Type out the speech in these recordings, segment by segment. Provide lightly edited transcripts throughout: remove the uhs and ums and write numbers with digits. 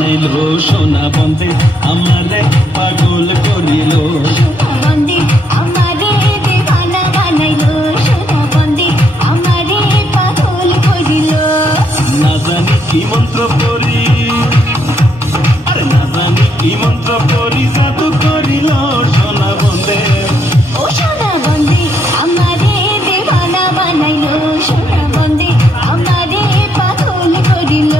বানাইলো সোনা বন্দে আমারে পাগল করিল বন্দে আমারে দিওয়ানা বানাইলো সোনা বন্দে আমারে পাগল করিল না জানি কি মন্ত্র পড়ি আরে না জানি কি মন্ত্র পড়ি জাদু করিল সোনা বন্দে ও সোনা বন্দে আমারে দিওয়ানা বানাইলো সোনা বন্দে আমারে পাগল করিল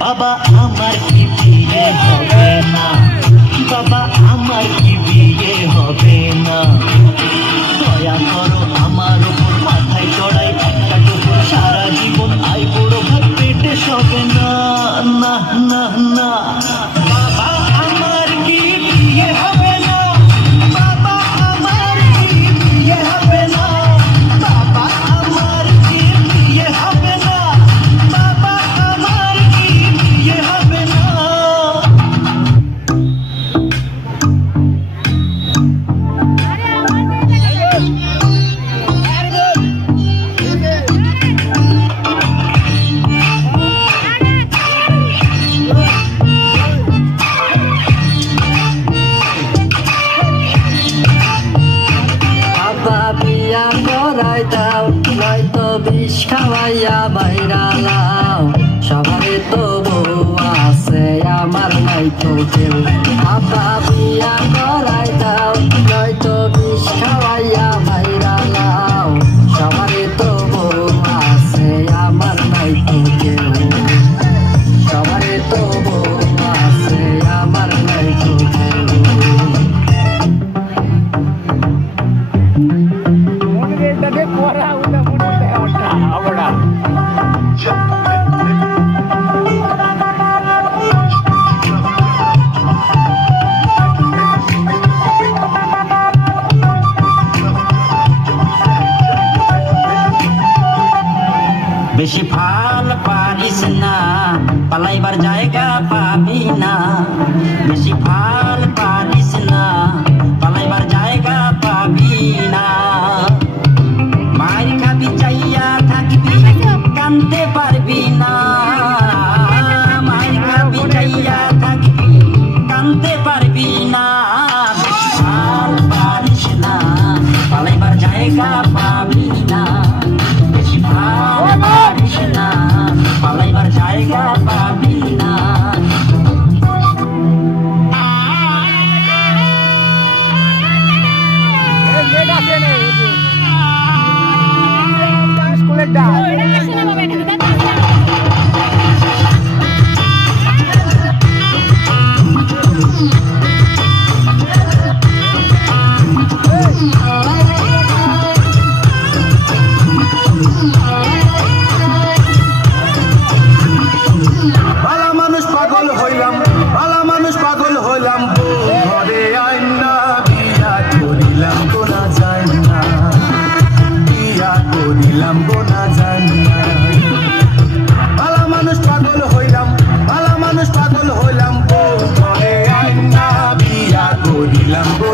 বাবা আমার কি বিয়ে হবে না বাবা আমার কি বিয়ে হবে না দয়া করো আমার উপর মাথায় চড়াই একটা টুকুর সারা জীবন আই বড় ভাত পেটে সবে না না না না বাবা আমার কি বিয়ে হবে না বাবা আমার কি বিয়ে হবে না বাবা আমার কি বিয়ে হবে না বাবা আমার কি বিয়ে হবে না বিয়া করাই দাও নয়তো বিষ খাওয়াইয়া বাইরা লাও সবারই তো বউ আছে আমার নাই তো কেউ আব্বা বিয়া করাই দাও নয়তো বিষ খাওয়াইয়া বাইরা লাও সবারই তো বউ আছে আমার নাই তো কেউ সবারই তো বউ আছে আমার নাই তো কেউ বেশি ফাল পারিস না পালাইবার জায়গা পাবি না বেশি ফাল পারিস না পালাইবার জায়গা পাবি না মার খাবি চাইয়া থাকবি কানতে পারবি না মার খাবি চাইয়া থাকবি কানতে পারবি না বেশি ফাল পারিস না পালাইবার জায়গা পাবি না বেশি ফাল পারিস না পালাইবার জায়গা পাবি না দিলাম গো